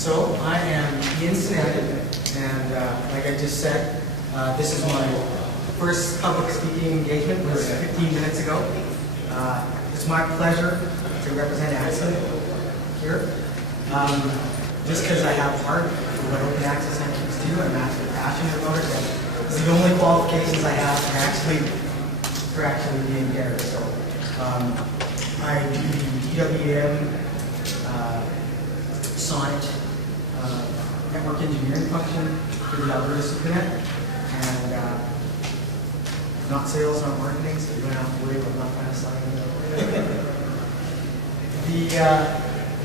So I am Ian Seenandan, and like I just said, this is my first public speaking engagement. It was 15 minutes ago. It's my pleasure to represent Axia here. Just because I have heart for what open access networks do, I'm actually passionate about it. It's the only qualifications I have for actually being here. So I do the DWDM, SONET, network engineering function for the Alberta SuperNet, and not sales, not marketing, so you don't have to worry about not trying to sell anything.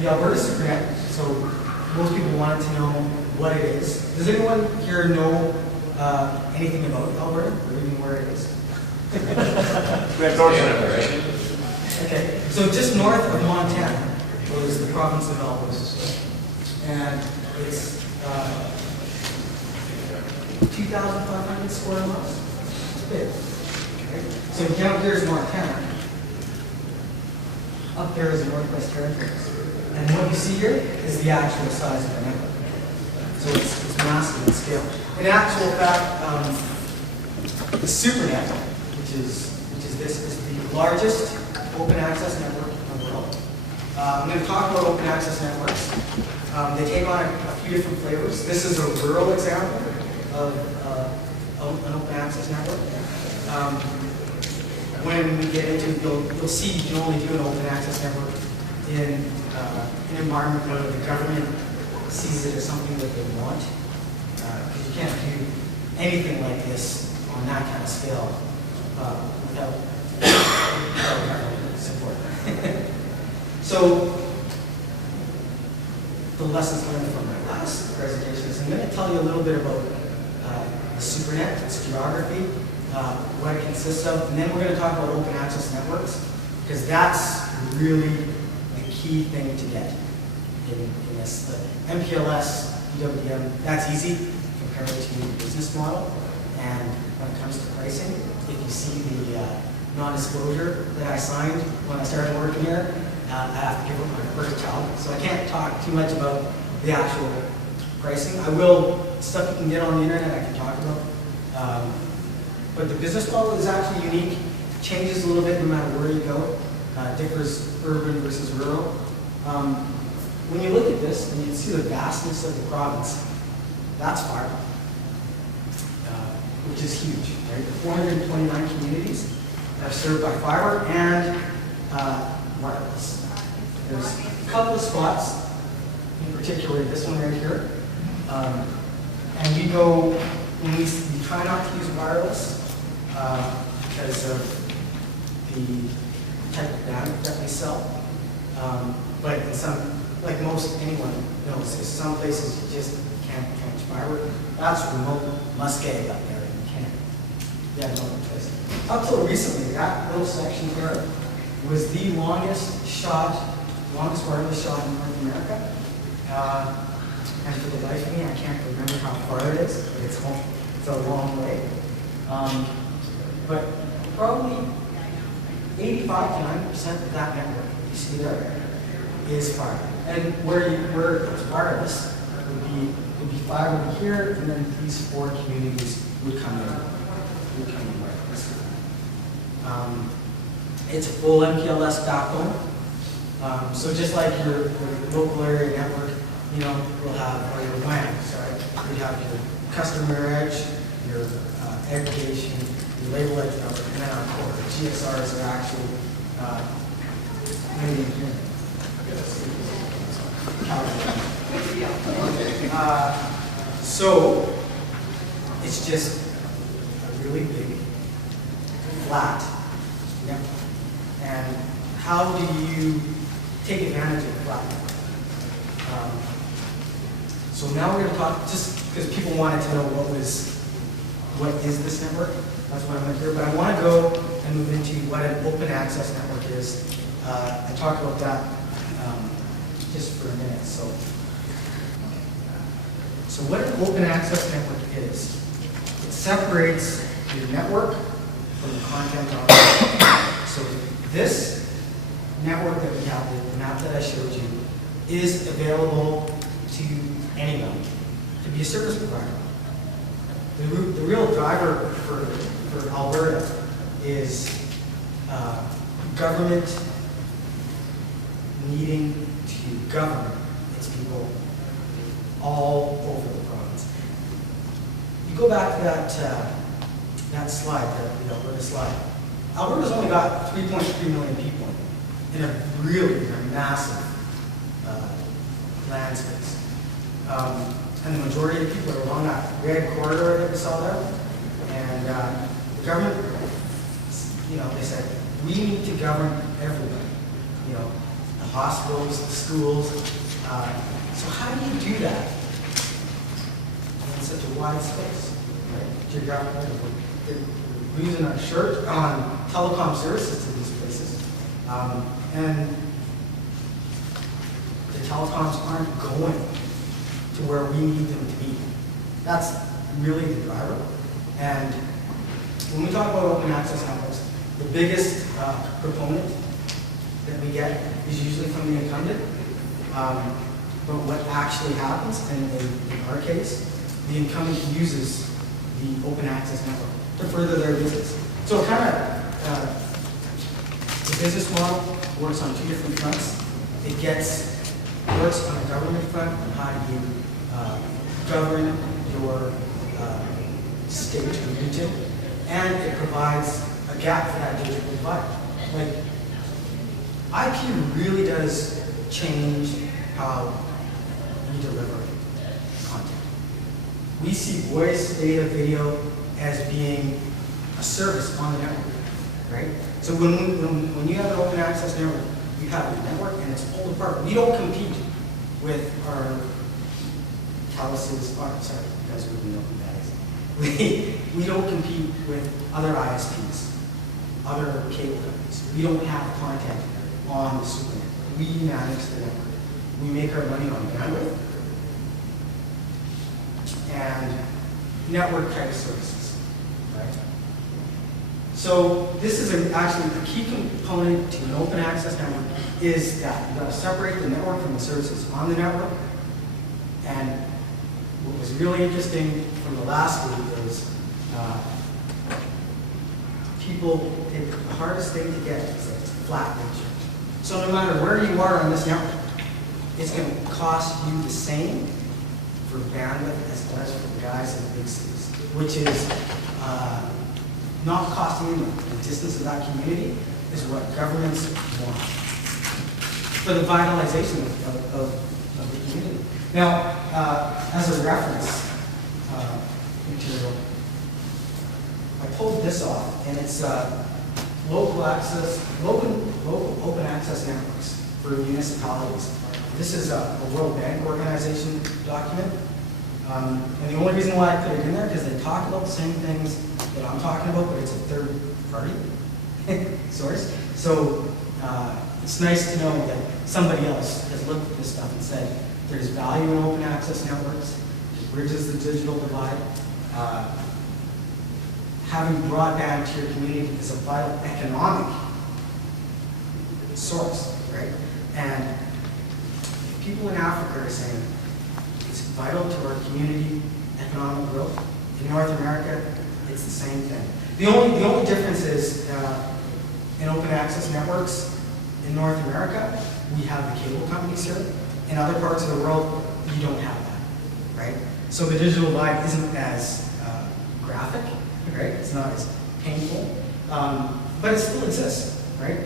The Alberta SuperNet, so most people wanted to know what it is. Does anyone here know anything about Alberta, or even where it is? Okay, so just north of Montana was the province of Alberta, and it's 2,500 square miles. It's big. Okay? So down here is Montana. Up there is the Northwest Territories. And what you see here is the actual size of the network. So it's massive in scale. In actual fact, the SuperNet, which is this, is the largest open access network in the world. I'm going to talk about open access networks. They take on a few different flavors. This is a rural example of an open access network. When we get into it, you'll see you can only do an open access network in an environment where the government sees it as something that they want. Because you can't do anything like this on that kind of scale without government support. So, the lessons learned from my last presentation is I'm going to tell you a little bit about the SuperNet, its geography, what it consists of, and then we're going to talk about open access networks, because that's really the key thing to get in this. The MPLS, DWDM, that's easy compared to the business model, and when it comes to pricing, if you see the non-disclosure that I signed when I started working here, I have to give up my first job, so I can't talk too much about the actual pricing. I will, stuff you can get on the internet I can talk about. But the business model is actually unique, changes a little bit no matter where you go, differs urban versus rural. When you look at this and you see the vastness of the province, that's fiber, which is huge, right? 429 communities are served by fiber and wireless. There's a couple of spots, in particular this one right here, and we try not to use wireless because of the type of bandwidth that we sell. But in some, like most anyone knows, there's some places you just can't catch fiber. That's remote Muscat up there in Canada. Yeah, no other place. Up till recently, that little section here was the longest wireless shot in North America. And for the life of me, I can't remember how far it is, but it's home. It's a long way. But probably 85 to 90% of that network you see there is fiber. And where it's wireless would be fiber here, and then these 4 communities would come in wireless. It's a full MPLS backbone. So just like your local area network, you know, will have your WAN, sorry. You have your customer edge, your aggregation, your label edge network, and then our core. The GXRs are actually maybe in here. So it's just a really big, flat network. And how do you take advantage of the flat network? So now we're going to talk, just because people wanted to know what is this network, that's why I'm here, but I want to go and move into what an open access network is. I talked about that just for a minute. So what an open access network is, it separates your network from the content on it. So this network that we have, the map that I showed you, is available to anyone to be a service provider. The real driver for Alberta is government needing to govern its people all over the province. You go back to that slide, the Alberta slide. Alberta's only got 3.3 million people in a really massive land space. And the majority of the people are along that red corridor that we saw there. And the government, they said, we need to govern everybody. The hospitals, the schools. So how do you do that in such a wide space? Right? Geographically, we're losing our shirt on telecom services to these places. And the telecoms aren't going to where we need them to be. That's really the driver. And when we talk about open access networks, the biggest proponent that we get is usually from the incumbent. But what actually happens, and in our case, the incumbent uses the open access network to further their business. So kind of, the business model works on two different fronts. It works on a government front on how do you govern your state or region, and it provides a gap for that digital divide. Like, IP really does change how we deliver content. We see voice, data, video as being a service on the network, right? So when you have an open access network, you have a network and it's pulled apart. We don't compete with our Telus, sorry, you guys really know who that is. We don't compete with other ISPs, other cable companies. We don't have content on the SuperNet. We manage the network. We make our money on bandwidth and network type services, right? So this is actually a key component to an open access network is that you've got to separate the network from the services on the network. And what was really interesting from the last week was the hardest thing to get is that it's flat nature. So no matter where you are on this network, it's going to cost you the same for bandwidth as it does for the guys in the big cities, which is not costing them. The distance of that community is what governments want for the vitalization of the community. Now, as a reference material, I pulled this off, and it's local open access networks for municipalities. This is a World Bank Organization document. And the only reason why I put it in there is they talk about the same things that I'm talking about, but it's a third party source. So it's nice to know that somebody else has looked at this stuff and said there's value in open access networks, it bridges the digital divide. Having broadband to your community is a vital economic source, right? And people in Africa are saying it's vital to our community economic growth. In North America, it's the same thing. The only difference is in open access networks in North America, we have the cable companies here. In other parts of the world, you don't have that, right? So the digital divide isn't as graphic, right? It's not as painful, but it still exists, right?